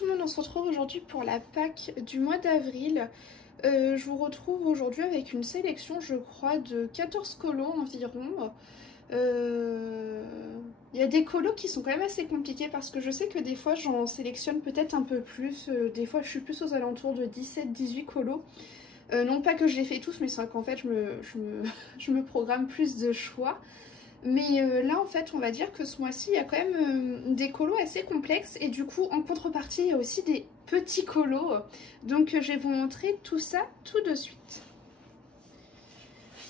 tout le monde, on se retrouve aujourd'hui pour la Pâques du mois d'avril. Je vous retrouve aujourd'hui avec une sélection, je crois, de 14 colos environ. Il y a des colos qui sont quand même assez compliqués parce que je sais que des fois j'en sélectionne peut-être un peu plus. Des fois je suis plus aux alentours de 17-18 colos. Non pas que je les fais tous, mais c'est qu'en fait je me programme plus de choix. Mais là en fait on va dire que ce mois-ci il y a quand même des colos assez complexes et du coup en contrepartie il y a aussi des petits colos. Donc je vais vous montrer tout ça tout de suite.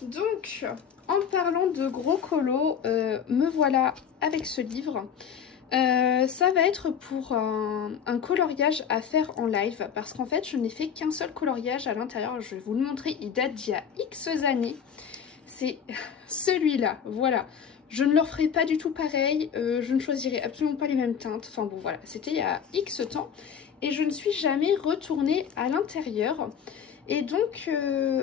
Donc en parlant de gros colos, me voilà avec ce livre. Ça va être pour un coloriage à faire en live parce qu'en fait je n'ai fait qu'un seul coloriage à l'intérieur. Je vais vous le montrer, il date d'il y a X années. C'est celui-là, voilà. Je ne le referai pas du tout pareil, je ne choisirai absolument pas les mêmes teintes. Enfin bon voilà, c'était il y a X temps et je ne suis jamais retournée à l'intérieur. Et donc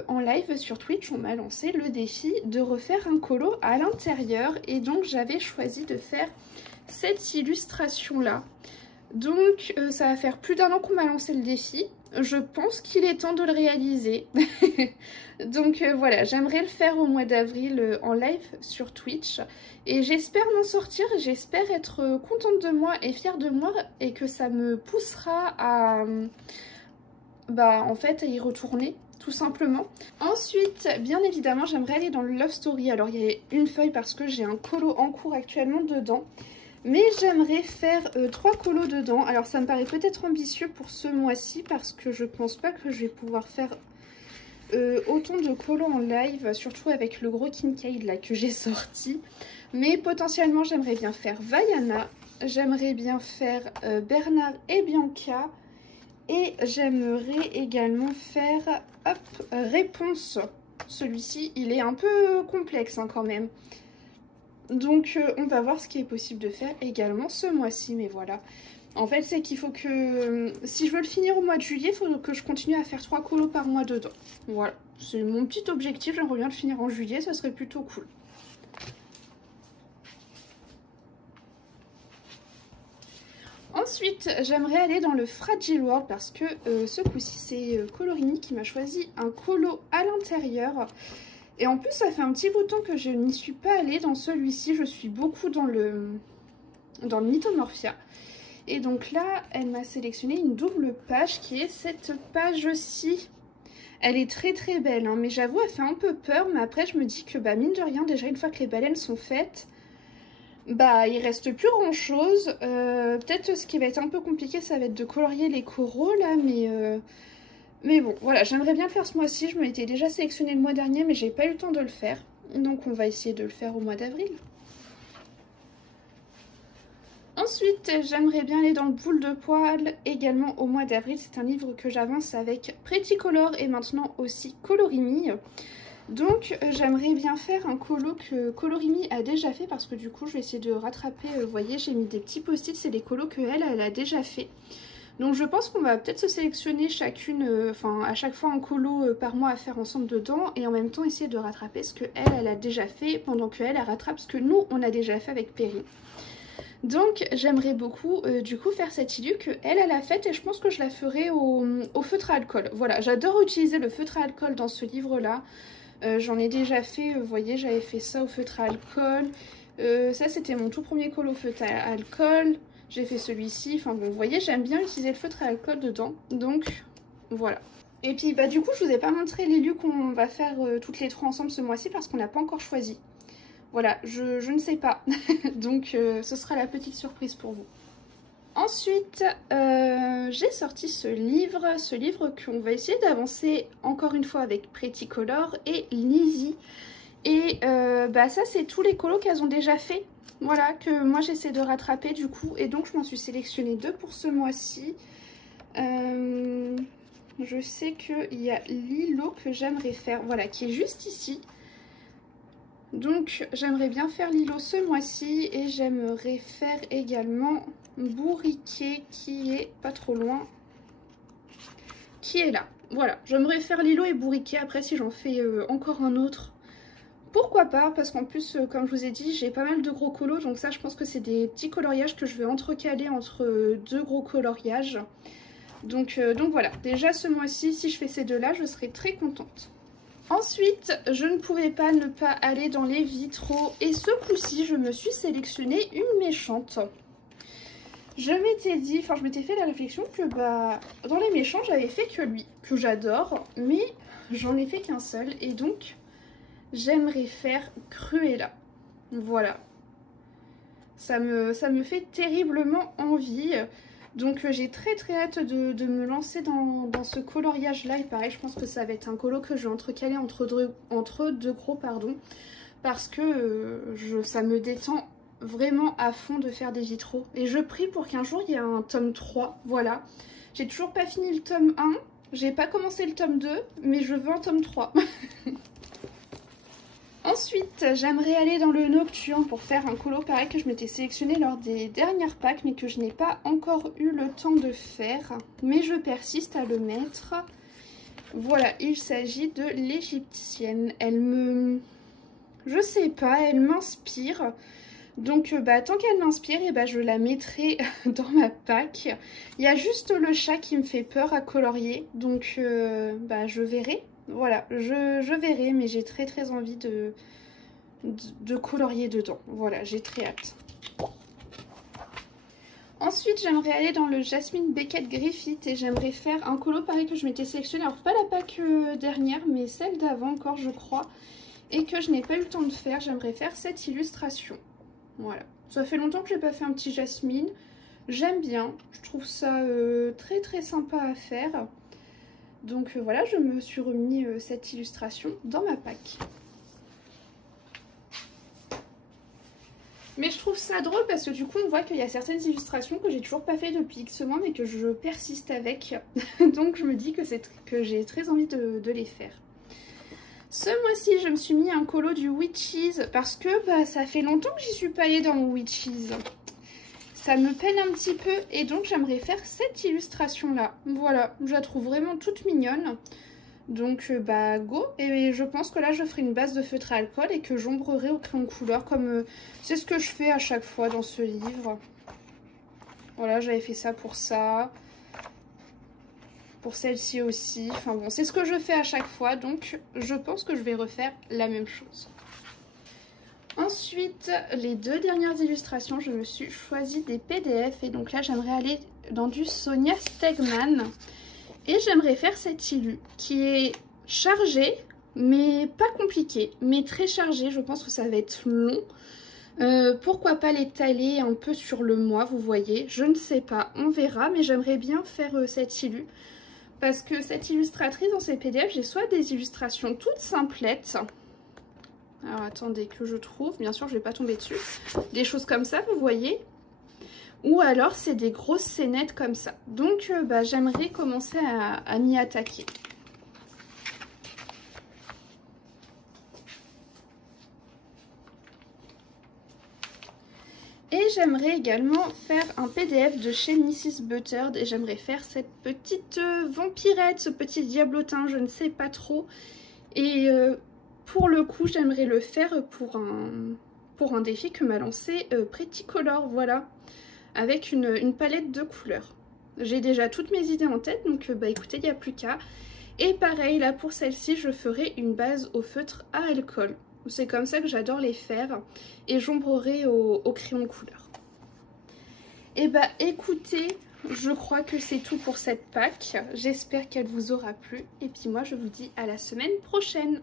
en live sur Twitch, on m'a lancé le défi de refaire un colo à l'intérieur. Et donc j'avais choisi de faire cette illustration-là. Donc ça va faire plus d'1 an qu'on m'a lancé le défi. Je pense qu'il est temps de le réaliser. Donc voilà, j'aimerais le faire au mois d'avril en live sur Twitch. Et j'espère m'en sortir, j'espère être contente de moi et fière de moi. Et que ça me poussera à, en fait, à y retourner, tout simplement. Ensuite, bien évidemment, j'aimerais aller dans le Love Story. Alors il y a une feuille parce que j'ai un colo en cours actuellement dedans. Mais j'aimerais faire 3 colos dedans. Alors ça me paraît peut-être ambitieux pour ce mois-ci parce que je pense pas que je vais pouvoir faire autant de colos en live, surtout avec le gros Kincaid là que j'ai sorti. Mais potentiellement j'aimerais bien faire Vaiana, j'aimerais bien faire Bernard et Bianca. Et j'aimerais également faire Réponse. Celui-ci il est un peu complexe hein, quand même. Donc on va voir ce qui est possible de faire également ce mois-ci, mais voilà. En fait c'est qu'il faut que, si je veux le finir au mois de juillet, il faut que je continue à faire 3 colos par mois dedans. Voilà, c'est mon petit objectif, j'aimerais bien le finir en juillet, ça serait plutôt cool. Ensuite, j'aimerais aller dans le Fragile World parce que ce coup-ci c'est Colorini qui m'a choisi un colo à l'intérieur. Et en plus, ça fait un petit bout de temps que je n'y suis pas allée dans celui-ci. Je suis beaucoup dans le Mythomorphia. Et donc là, elle m'a sélectionné une double page qui est cette page-ci. Elle est très très belle, hein, mais j'avoue, elle fait un peu peur. Mais après, je me dis que mine de rien, déjà une fois que les baleines sont faites, il reste plus grand-chose. Peut-être ce qui va être un peu compliqué, ça va être de colorier les coraux là, mais bon, voilà, j'aimerais bien le faire ce mois-ci. Je m'étais déjà sélectionné le mois dernier, mais j'ai pas eu le temps de le faire. Donc on va essayer de le faire au mois d'avril. Ensuite, j'aimerais bien aller dans le Boule de Poil, également au mois d'avril. C'est un livre que j'avance avec Pretty Color et maintenant aussi Colorimi. Donc j'aimerais bien faire un colo que Colorimi a déjà fait parce que du coup je vais essayer de rattraper. Vous voyez, j'ai mis des petits post-it, c'est des colos qu'elle a déjà fait. Donc je pense qu'on va peut-être se sélectionner chacune, à chaque fois un colo par mois à faire ensemble dedans. Et en même temps essayer de rattraper ce qu'elle a déjà fait pendant qu'elle rattrape ce que nous on a déjà fait avec Perry. Donc j'aimerais beaucoup du coup faire cette illu qu'elle a faite et je pense que je la ferai au feutre à alcool. Voilà, j'adore utiliser le feutre à alcool dans ce livre là. J'en ai déjà fait, vous voyez, j'avais fait ça au feutre à alcool. Ça c'était mon tout premier colo au feutre à alcool. J'ai fait celui-ci, enfin bon, vous voyez, j'aime bien utiliser le feutre à alcool dedans, donc voilà. Et puis du coup, je vous ai pas montré l'élu qu'on va faire toutes les 3 ensemble ce mois-ci parce qu'on n'a pas encore choisi. Voilà, je ne sais pas, donc ce sera la petite surprise pour vous. Ensuite, j'ai sorti ce livre qu'on va essayer d'avancer encore une fois avec Pretty Color et Lizzie. Et ça c'est tous les colos qu'elles ont déjà fait. Voilà, que moi j'essaie de rattraper du coup. Et donc je m'en suis sélectionné 2 pour ce mois-ci. Je sais qu'il y a Lilo que j'aimerais faire, voilà, qui est juste ici. Donc j'aimerais bien faire Lilo ce mois-ci. Et j'aimerais faire également Bourriquet qui est pas trop loin. Qui est là. Voilà, j'aimerais faire Lilo et Bourriquet. Après si j'en fais encore un autre, pourquoi pas, parce qu'en plus, comme je vous ai dit, j'ai pas mal de gros colos, donc ça je pense que c'est des petits coloriages que je vais entrecaler entre deux gros coloriages. Donc voilà, déjà ce mois-ci, si je fais ces deux-là, je serai très contente. Ensuite, je ne pouvais pas ne pas aller dans les vitraux, et ce coup-ci, je me suis sélectionnée une méchante. Je m'étais dit, enfin je m'étais fait la réflexion que bah dans les méchants, j'avais fait que lui, que j'adore, mais j'en ai fait qu'un seul, et donc j'aimerais faire Cruella. Voilà. Ça me fait terriblement envie. Donc j'ai très hâte de me lancer dans ce coloriage là. Et pareil, je pense que ça va être un colo que je vais entrecaler entre deux gros, pardon. Parce que ça me détend vraiment à fond de faire des vitraux. Et je prie pour qu'un jour il y ait un tome 3. Voilà. J'ai toujours pas fini le tome 1. J'ai pas commencé le tome 2. Mais je veux un tome 3. Ensuite, j'aimerais aller dans le Nocturne pour faire un colo pareil que je m'étais sélectionné lors des dernières packs, mais que je n'ai pas encore eu le temps de faire. Mais je persiste à le mettre. Voilà, il s'agit de l'Égyptienne. Elle me... Je sais pas, elle m'inspire. Donc bah, tant qu'elle m'inspire, et bah, je la mettrai dans ma pack. Il y a juste le chat qui me fait peur à colorier, donc bah, je verrai. Voilà, je verrai, mais j'ai très envie de colorier dedans. Voilà, j'ai très hâte. Ensuite, j'aimerais aller dans le Jasmine Beckett Griffith et j'aimerais faire un colo pareil que je m'étais sélectionné. Alors, pas la pack dernière, mais celle d'avant encore, je crois. Et que je n'ai pas eu le temps de faire. J'aimerais faire cette illustration. Voilà. Ça fait longtemps que je n'ai pas fait un petit Jasmine. J'aime bien. Je trouve ça très sympa à faire. Donc voilà, je me suis remis cette illustration dans ma pack. Mais je trouve ça drôle parce que du coup on voit qu'il y a certaines illustrations que j'ai toujours pas fait depuis X mois mais que je persiste avec. Donc je me dis que j'ai très envie de les faire. Ce mois-ci je me suis mis un colo du Witches parce que bah, ça fait longtemps que j'y suis pas allée dans le Witches. Ça me peine un petit peu et donc j'aimerais faire cette illustration là. Voilà, je la trouve vraiment toute mignonne. Donc bah go. Et je pense que là je ferai une base de feutre à alcool et que j'ombrerai au crayon couleur comme c'est ce que je fais à chaque fois dans ce livre. Voilà, j'avais fait ça. Pour celle-ci aussi. Enfin bon, c'est ce que je fais à chaque fois. Donc je pense que je vais refaire la même chose. Ensuite, les deux dernières illustrations, je me suis choisi des PDF. Et donc là, j'aimerais aller dans du Sonia Stegman. Et j'aimerais faire cette illu qui est chargée, mais pas compliquée, mais très chargée. Je pense que ça va être long. Pourquoi pas l'étaler un peu sur le mois, vous voyez. Je ne sais pas, on verra. Mais j'aimerais bien faire cette illu. Parce que cette illustratrice, dans ses PDF, j'ai soit des illustrations toutes simplettes. Alors attendez que je trouve, bien sûr je vais pas tomber dessus. Des choses comme ça, vous voyez. Ou alors c'est des grosses scénettes comme ça. Donc bah, j'aimerais commencer à m'y attaquer. Et j'aimerais également faire un PDF de chez Mrs. Buttered. Et j'aimerais faire cette petite vampirette, ce petit diablotin, je ne sais pas trop. Et... pour le coup, j'aimerais le faire pour un défi que m'a lancé Pretty Color, voilà, avec une palette de couleurs. J'ai déjà toutes mes idées en tête, donc bah écoutez, il n'y a plus qu'à. Et pareil, là pour celle-ci, je ferai une base au feutre à alcool. C'est comme ça que j'adore les faire, et j'ombrerai au crayon couleur. Et bah écoutez, je crois que c'est tout pour cette pack. J'espère qu'elle vous aura plu, et puis moi je vous dis à la semaine prochaine.